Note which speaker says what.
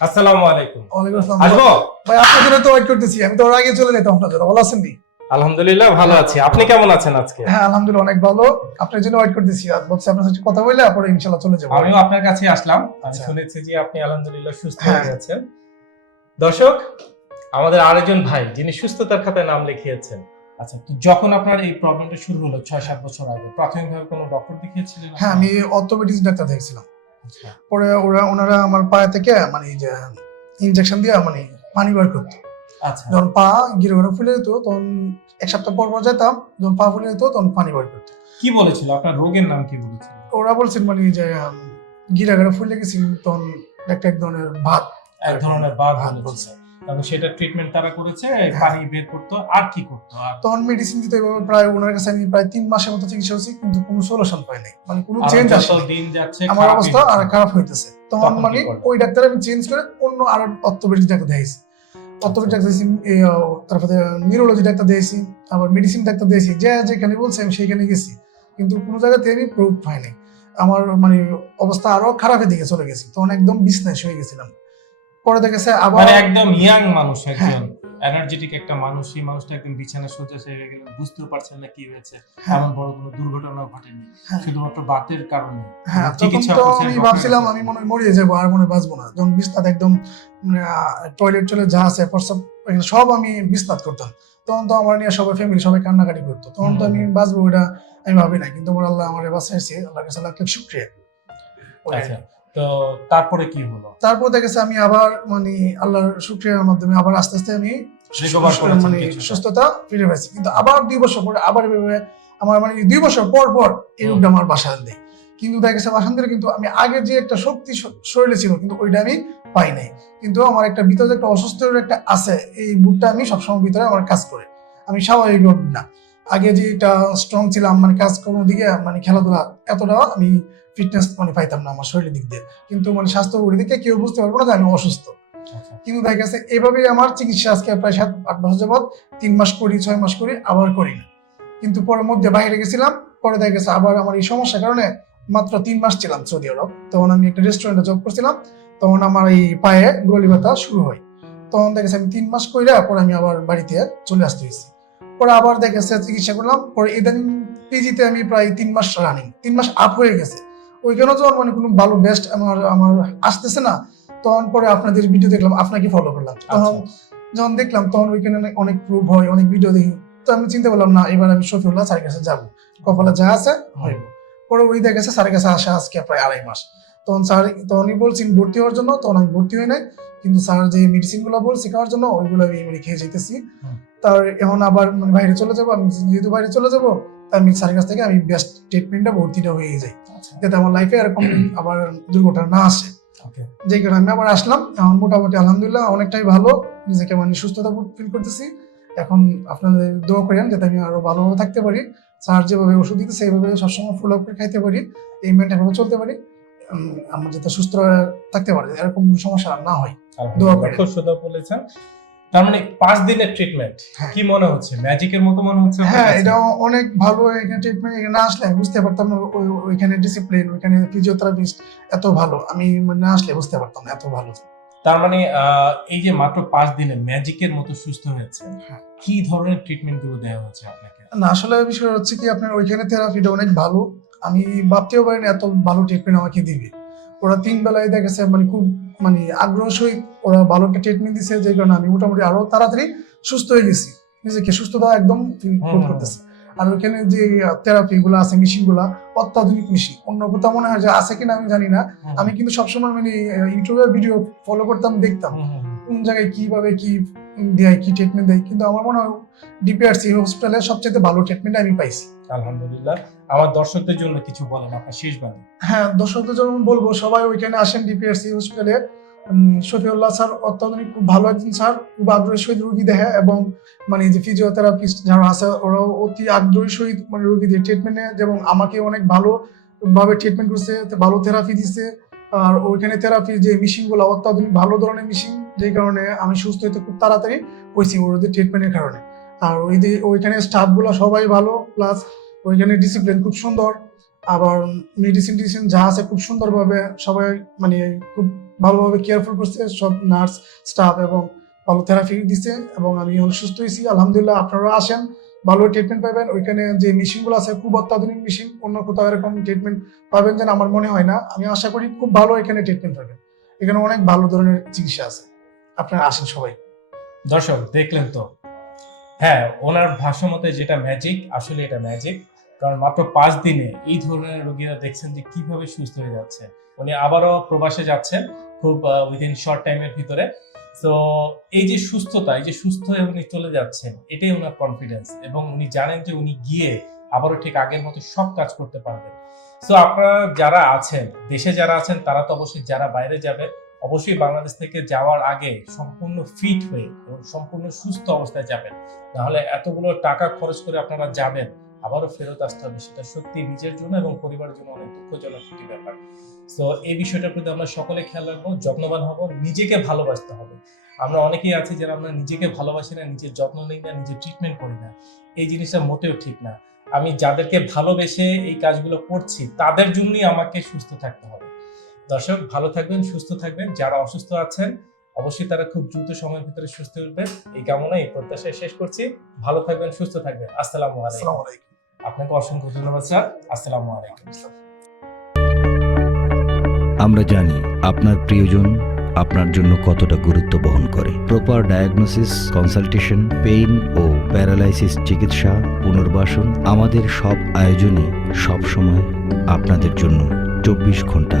Speaker 1: আসসালামু আলাইকুম।
Speaker 2: ওয়ালাইকুম আসসালাম।
Speaker 1: আসব?
Speaker 2: ভাই আপনার জন্য তো ওয়েট করতেছি। আমি তো আগে চলে যেতাম আপনার জন্য। ভালো আছেন নি?
Speaker 1: আলহামদুলিল্লাহ ভালো আছি। আপনি কেমন আছেন আজকে?
Speaker 2: হ্যাঁ আলহামদুলিল্লাহ অনেক ভালো। আপনার জন্য ওয়েট করতেছি। আর বলছি আপনার সাথে কথা বলে পরে ইনশাল্লাহ চলে যাব।
Speaker 1: আমিও আপনার কাছে আসলাম। আমি
Speaker 2: আচ্ছা।
Speaker 1: শুনেছি যে আপনি আলহামদুলিল্লাহ সুস্থ
Speaker 2: হ্যাঁ।
Speaker 1: হয়ে গেছেন দর্শক আমাদের আরেকজন ভাই যিনি সুস্থতার খাতায় নাম লিখিয়েছেন। আচ্ছা তো যখন আপনার এই প্রবলেমটা শুরু হলো ছয় সাত বছর আগে প্রাথমিকভাবে কোনো ডক্টর দেখিয়েছিলেন?
Speaker 2: হ্যাঁ আমি অর্থোপেডিক্স ডাক্তার দেখছিলাম। পরে ওরা ওনারা আমার পায়ে থেকে মানে যে ইনজেকশন দিয়ে মানে পানি বার করতো।
Speaker 1: আচ্ছা।
Speaker 2: যখন পা গিরে ঘরে ফুলে যেত তখন এক সপ্তাহ পর পর যেতাম যখন পা ফুলে যেত তখন পানি বার করতো।
Speaker 1: কি বলেছিল? আপনার রোগের নাম কি বলেছিল?
Speaker 2: ওরা বলছেন মানে যে গিরা ঘরে ফুলে গেছি তখন একটা এক ধরনের ভাত
Speaker 1: এক ধরনের বাঘ
Speaker 2: ভাত
Speaker 1: বলছে। এবং সেটা ট্রিটমেন্ট তারা করেছে পানি বের করতো আর কি করতো আর
Speaker 2: তখন মেডিসিন দিতে এভাবে প্রায় ওনার কাছে আমি প্রায় তিন মাসের মতো চিকিৎসা হচ্ছি কিন্তু কোনো সলিউশন পাই নাই। মানে কোনো চেঞ্জ আসে
Speaker 1: দিন যাচ্ছে
Speaker 2: আমার অবস্থা আর খারাপ হইতেছে। তখন মানে ওই ডাক্তার আমি চেঞ্জ করে অন্য আরও অর্থোপেডিক ডাক্তার দিয়েছি অর্থোপেডিক ডাক্তার দিয়েছি তারপরে নিউরোলজি ডাক্তার দিয়েছি আবার মেডিসিন ডাক্তার দিয়েছি যে যেখানে বলছে আমি সেইখানে গেছি। কিন্তু কোনো জায়গাতে আমি প্রুভ পাইনি আমার মানে অবস্থা আরও খারাপের দিকে চলে গেছি। তখন একদম বিজনেস হয়ে গেছিলাম। পরে আবার
Speaker 1: মানে একদম ইয়াং মানুষ একজন। এনার্জেটিক একটা মানুষ সেই মানুষটা একদম বিছানা সোজা গেল বুঝতেও পারছেন না কি হয়েছে।
Speaker 2: হ্যাঁ।
Speaker 1: এমন বড় কোনো দুর্ঘটনা ঘটেনি।
Speaker 2: হ্যাঁ।
Speaker 1: শুধুমাত্র বাতের কারণে।
Speaker 2: হ্যাঁ তো আমি ভাবছিলাম আমি মনে মরিয়ে যাব আর মনে বাঁচবো না। যখন বিস্তার একদম টয়লেট চলে যা আছে সব আমি বিস্তার করতাম। তখন তো আমার নিয়ে সবাই ফ্যামিলি সবাই কান্নাকাটি করতো। তখন তো আমি বাঁচবো ওটা আমি ভাবি না কিন্তু আমার আল্লাহ আমার বাঁচাইছে। আল্লাহ কাছে লাখ লাখ শুক্রিয়া।
Speaker 1: আচ্ছা। তো তারপরে কি হলো?
Speaker 2: তারপর দেখেছে আমি আবার মানে আল্লাহর শুক্রিয়ার মাধ্যমে আবার আস্তে আস্তে আমি মানে সুস্থতা ফিরে পাইছি। কিন্তু আবার দুই বছর পরে আবার এভাবে আমার মানে দুই বছর পর পর এই রোগটা আমার দেয় কিন্তু দেখা গেছে বাসান দিলে কিন্তু আমি আগে যে একটা শক্তি শরীরে ছিল কিন্তু ওইটা আমি পাই নাই। কিন্তু আমার একটা ভিতরে একটা অসুস্থের একটা আছে এই বুটটা আমি সবসময় ভিতরে আমার কাজ করে। আমি স্বাভাবিক না। আগে যে একটা স্ট্রং ছিলাম মানে কাজ করার দিকে মানে খেলাধুলা এতটা আমি ফিটনেস মানে পাইতাম না আমার শরীরের দিক দিয়ে। কিন্তু মানে স্বাস্থ্য দিকে কেউ বুঝতে পারব না যে আমি অসুস্থ।
Speaker 1: আচ্ছা।
Speaker 2: কিন্তু দেখা গেছে এভাবেই আমার চিকিৎসা আজকে প্রায় সাত আট বছর যাবৎ তিন মাস করি ছয় মাস করি আবার করি না। কিন্তু পরে মধ্যে বাইরে গেছিলাম পরে দেখা গেছে আবার আমার এই সমস্যার কারণে মাত্র তিন মাস ছিলাম সৌদি আরব। তখন আমি একটা রেস্টুরেন্টে জব করছিলাম তখন আমার এই পায়ে গলি ব্যথা শুরু হয়। তখন দেখা গেছে আমি তিন মাস কইরা পরে আমি আবার বাড়িতে চলে আসতে হয়েছি পরে আবার দেখা গেছে চিকিৎসা করলাম পরে ইদানিং পিজিতে আমি প্রায় তিন মাস রানিং তিন মাস আপ হয়ে গেছে। ওইখানেও যখন মানে কোনো ভালো বেস্ট আমার আমার আসতেছে না। তখন পরে আপনাদের ভিডিও দেখলাম আপনাকে ফলো করলাম। তখন
Speaker 1: আচ্ছা।
Speaker 2: যখন দেখলাম তখন ওইখানে অনেক- প্রুফ হয় অনেক ভিডিও দেখি। তো আমি চিন্তা করলাম না এবার আমি শফিউল্লাহ স্যারের কাছে যাব। কপালে যা আছে হইব। পরে ওই দেখা গেছে স্যারের কাছে আসা আজকে প্রায় আড়াই মাস। তখন স্যার তখনই বলছেন ভর্তি হওয়ার জন্য। তখন আমি ভর্তি হই নাই। কিন্তু স্যার যে মেডিসিনগুলো বলছে খাওয়ার জন্য ওইগুলো আমি মানে খেয়ে যেতেছি। তার এখন আবার মানে বাইরে চলে যাব। আমি যেহেতু বাইরে চলে যাব তাই আমি স্যারের কাছ থেকে আমি বেস্ট ট্রিটমেন্টটা ভর্তিটা হয়ে যাই। যাতে আমার লাইফে এরকম আবার দুর্ঘটনা না আসে। যে কারণে আমি আবার আসলাম। এখন মোটামুটি আলহামদুলিল্লাহ অনেকটাই ভালো। নিজেকে মানে সুস্থতা ফিল করতেছি। এখন আপনাদের দোয়া করেন যাতে আমি আরও ভালোভাবে থাকতে পারি। স্যার যেভাবে ওষুধ দিতে সেইভাবে সবসময় ফুল আপ করে খাইতে পারি। এই মেনটেন ভাবে চলতে পারি। আমরা যাতে সুস্থ থাকতে পারি এরকম সমস্যা না হয়। দোয়া করেন।
Speaker 1: খুব সুন্দর বলেছেন। তার মানে পাঁচ দিনের ট্রিটমেন্ট
Speaker 2: হ্যাঁ।
Speaker 1: কি মনে হচ্ছে? ম্যাজিকের মতো মনে হচ্ছে
Speaker 2: হ্যাঁ এটা অনেক ভালো এখানে ট্রিটমেন্ট এখানে আসলে বুঝতে পারতাম না ওইখানে ডিসিপ্লিন ওইখানে ফিজিওথেরাপিস্ট এত ভালো। আমি মানে না আসলে বুঝতে পারতাম না এত ভালো।
Speaker 1: তার মানে এই যে মাত্র পাঁচ দিনে ম্যাজিকের মতো সুস্থ হয়েছে
Speaker 2: হ্যাঁ।
Speaker 1: কি ধরনের ট্রিটমেন্টগুলো দেওয়া হয়েছে আপনাকে?
Speaker 2: না আসলে বিষয় হচ্ছে কি আপনার ওইখানে থেরাপিটা অনেক ভালো। আমি ভাবতেও পারিনি এত ভালো ট্রিটমেন্ট আমাকে দিবে। ওরা তিন বেলায় দেখেছে মানে খুব মানে আগ্রহ সহিত ওরা ভালো একটা ট্রিটমেন্ট দিছে যে কারণে আমি মোটামুটি আরও তাড়াতাড়ি সুস্থ হয়ে গেছি। নিজেকে সুস্থতা একদম ফিল করতেছি। আর ওইখানে যে থেরাপি গুলো আছে মেশিনগুলা অত্যাধুনিক মেশিন অন্য কোথাও মনে হয় যে আছে কিনা আমি জানি না। আমি কিন্তু সবসময় মানে ইউটিউবে ভিডিও ফলো করতাম দেখতাম। কোন জায়গায় কীভাবে কি দেয় কি ট্রিটমেন্ট দেয়? কিন্তু আমার মনে হয় ডিপিআরসি হসপিটালে সবচেয়ে ভালো ট্রিটমেন্ট আমি পাইছি।
Speaker 1: আলহামদুলিল্লাহ। আমার দর্শকদের জন্য কিছু বলেন আপনার শেষ বাণী।
Speaker 2: হ্যাঁ দর্শকদের জন্য বলব সবাই ওইখানে আসেন ডিপিআরসি হসপিটালে শফিউল্লাহ স্যার অত্যাধুনিক খুব ভালো একজন স্যার। খুব আগ্রহের সহিত রুগী দেখে এবং মানে যে ফিজিওথেরাপিস্ট যারা আছে ওরাও অতি আগ্রহের সহিত মানে রুগীদের ট্রিটমেন্ট নেয়। এবং আমাকে অনেক ভালো ভাবে ট্রিটমেন্ট করছে ভালো থেরাপি দিচ্ছে আর ওইখানে থেরাপির যে মেশিনগুলো অত্যাধুনিক ভালো ধরনের মেশিন যে কারণে আমি সুস্থ হতে খুব তাড়াতাড়ি হয়েছি ওদের ট্রিটমেন্টের কারণে। আর ওই ওইখানে স্টাফগুলো সবাই ভালো প্লাস ওইখানে ডিসিপ্লিন খুব সুন্দর। আবার মেডিসিন টেডিসিন যা আছে খুব সুন্দরভাবে সবাই মানে খুব ভালোভাবে কেয়ারফুল করছে, সব নার্স স্টাফ এবং ভালো থেরাপি দিছে এবং আমি সুস্থ হয়েছি আলহামদুলিল্লাহ আপনারা আসেন, ভালো ট্রিটমেন্ট পাবেন। ওইখানে যে মেশিনগুলো আছে, খুব অত্যাধুনিক মেশিন অন্য কোথাও এরকম ট্রিটমেন্ট পাবেন যেন আমার মনে হয় না। আমি আশা করি খুব ভালো এখানে ট্রিটমেন্ট পাবেন। এখানে অনেক ভালো ধরনের চিকিৎসা আছে। আপনারা আসেন সবাই।
Speaker 1: দর্শক, দেখলেন তো? হ্যাঁ ওনার ভাষ্য মতে যেটা ম্যাজিক আসলে এটা ম্যাজিক কারণ মাত্র পাঁচ দিনে এই ধরনের রোগীরা দেখছেন যে কীভাবে সুস্থ হয়ে যাচ্ছে। উনি আবারও প্রবাসে যাচ্ছেন, খুব উইদিন শর্ট টাইমের ভিতরে। তো এই যে সুস্থতা, এই যে সুস্থ হয়ে উনি চলে যাচ্ছেন, এটাই ওনার কনফিডেন্স এবং উনি জানেন যে উনি গিয়ে আবারও ঠিক আগের মতো সব কাজ করতে পারবেন। তো আপনারা যারা আছেন, দেশে যারা আছেন, তারা তো অবশ্যই যারা বাইরে যাবে অবশ্যই বাংলাদেশ থেকে যাওয়ার আগে সম্পূর্ণ ফিট হয়ে এবং সম্পূর্ণ সুস্থ অবস্থায় যাবেন। নাহলে এতগুলো টাকা খরচ করে আপনারা যাবেন, আবারও ফেরত আসতে হবে। সেটা সত্যি নিজের জন্য এবং পরিবারের জন্য অনেক দুঃখজনক একটি ব্যাপার। তো এই বিষয়টার প্রতি আমরা সকলে খেয়াল রাখব, যত্নবান হব, নিজেকে ভালোবাসতে হবে। আমরা অনেকেই আছি যারা আমরা নিজেকে ভালোবাসি না, নিজের যত্ন নিই না, নিজের ট্রিটমেন্ট করি না। এই জিনিসটা মোটেও ঠিক না। আমি যাদেরকে ভালোবেসে এই কাজগুলো করছি, তাদের জন্যই আমাকে সুস্থ থাকতে হবে। দর্শক ভালো থাকবেন সুস্থ থাকবেন। যারা অসুস্থ আছেন অবশ্যই তারা খুব দ্রুত সময়ের ভিতরে সুস্থ উঠবেন। এই কামনা এই প্রত্যাশায় শেষ করছি। ভালো থাকবেন সুস্থ থাকবেন। আসসালামু আলাইকুম। আপনাকে অসংখ্য ধন্যবাদ স্যার। আসসালামু আলাইকুম।
Speaker 3: আমরা জানি আপনার প্রিয়জন আপনার জন্য কতটা গুরুত্ব বহন করে। প্রপার ডায়াগনোসিস কনসালটেশন পেইন ও প্যারালাইসিস চিকিৎসা পুনর্বাসন আমাদের সব আয়োজনই সবসময় আপনাদের জন্য চব্বিশ ঘণ্টা